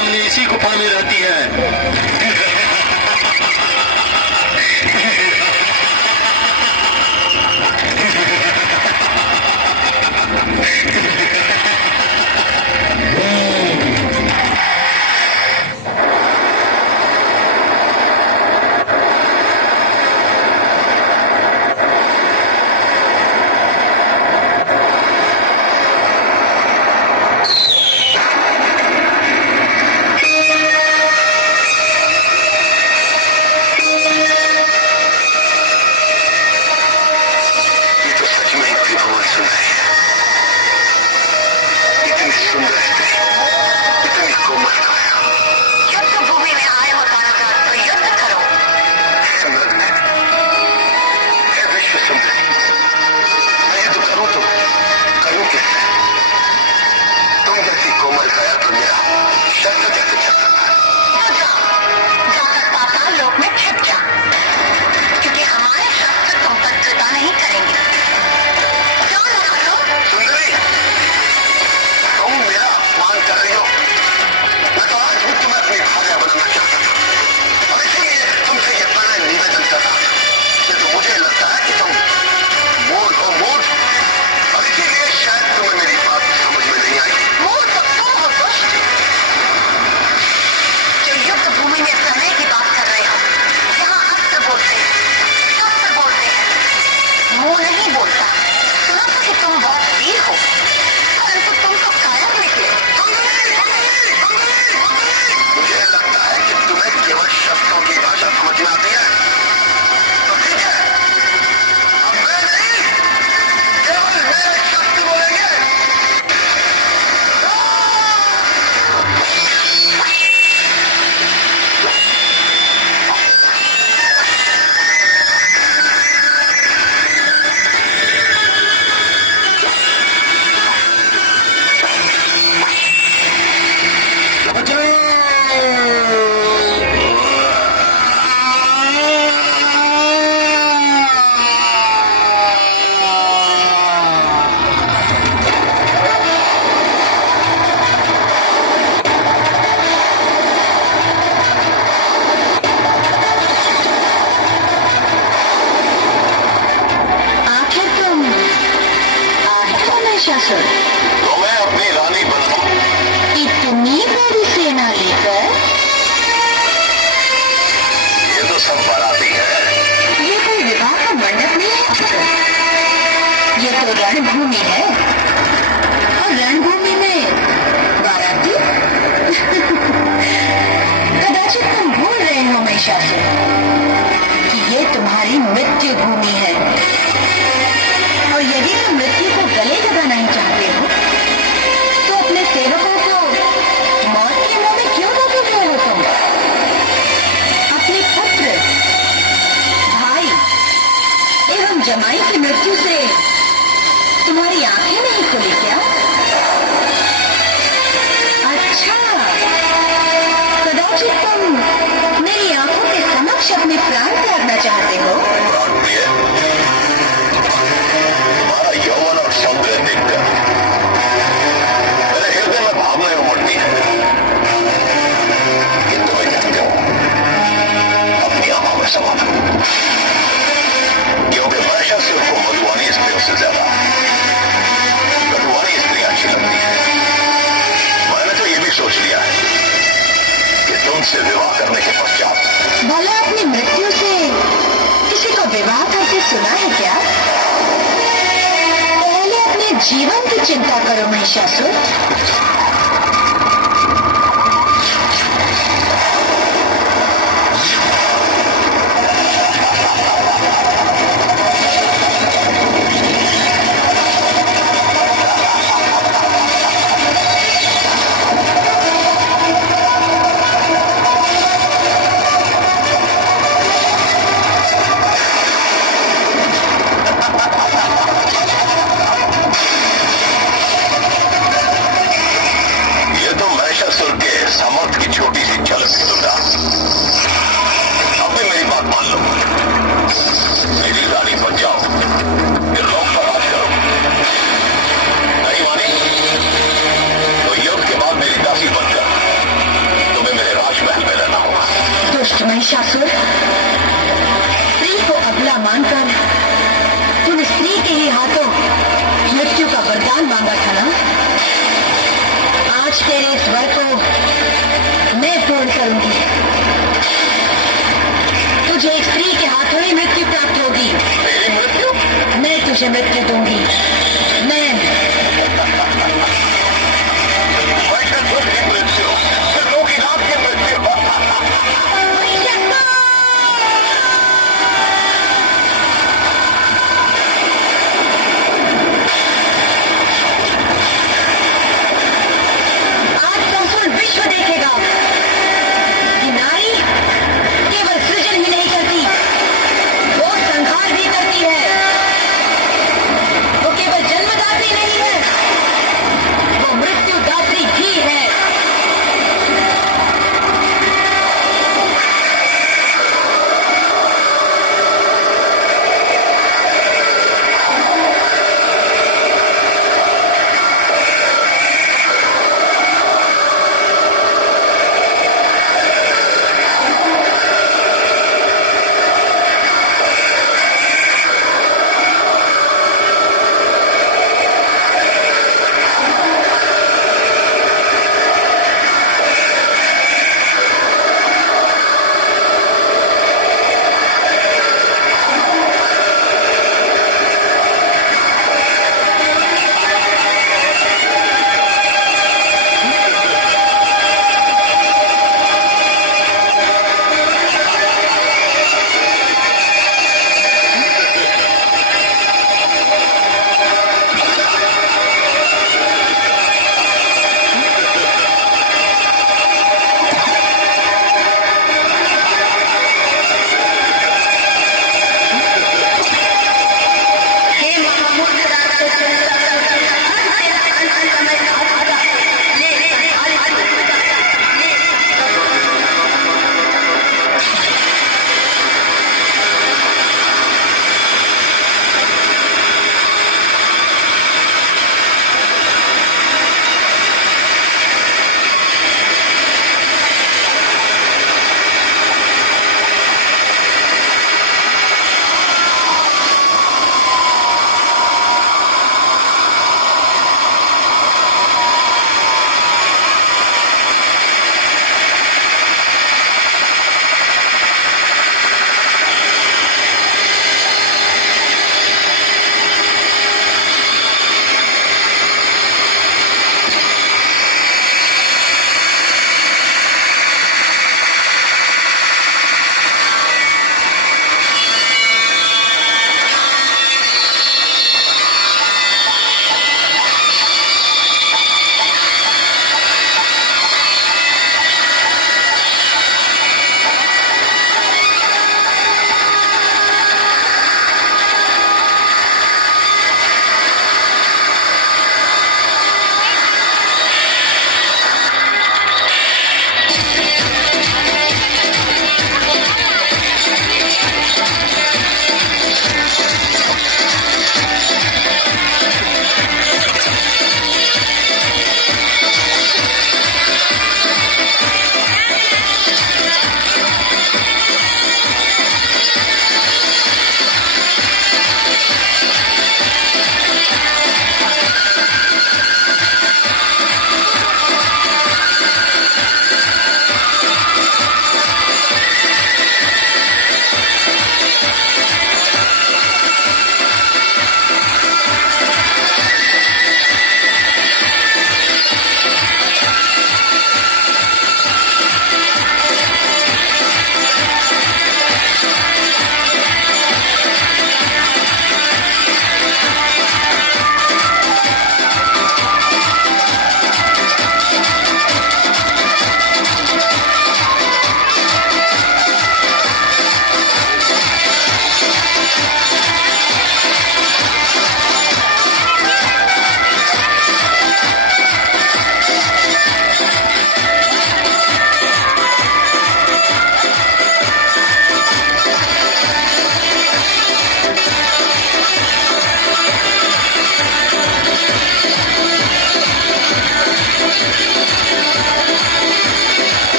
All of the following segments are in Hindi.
सामने इसी गुफा में रहती है। तो मैं अपनी रानी बनाऊं। इतनी बड़ी सेना लेकर? ये तो सब बाराती है। ये कोई विवाह का मंडप नहीं है, ये तो रणभूमि है, और रणभूमि में बाराती। कदाचित तुम भूल रहे हो महिषासुर कि ये तुम्हारी मृत्यु भूमि है, और यदि तुम मृत्यु को गले लगाना ही चाहते हो तो अपने सेवकों को मौत के मुंह में क्यों धकेल रहे हो तुम? अपने पुत्र, भाई एवं जमाई की मृत्यु से तुम्हारी आंखें नहीं खुली क्या? अच्छा, कदाचित तुम मेरी आंखों के समक्ष अपने प्राण त्यागना चाहते हो? तुम्हारा यौवन और सौंदर्य देखकर मेरे हृदय में भावनाएं उमड़ती हैं, किंतु मैं जानते हो अपनी आंखों में समा क्योंकि महिषासुर को मधुवानी स्त्रियों से ज्यादा मधुवानी स्त्रियां अच्छी लगती है। मैंने तो ये भी सोच लिया है कि तुमसे विवाह करने के पश्चात भला अपनी मृत्यु से किसी को विवाह करके सुना है क्या? पहले अपने जीवन की चिंता करो महिषासुर। अवश्य मृत्यु दूंगी। मैं महिषासुर की मृत्यु, त्रिलोकीनाथ की मृत्यु। आज संपूर्ण विश्व देखेगा कि नारी केवल सृजन ही नहीं करती, वो संहार भी करती है। वो केवल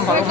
ভালো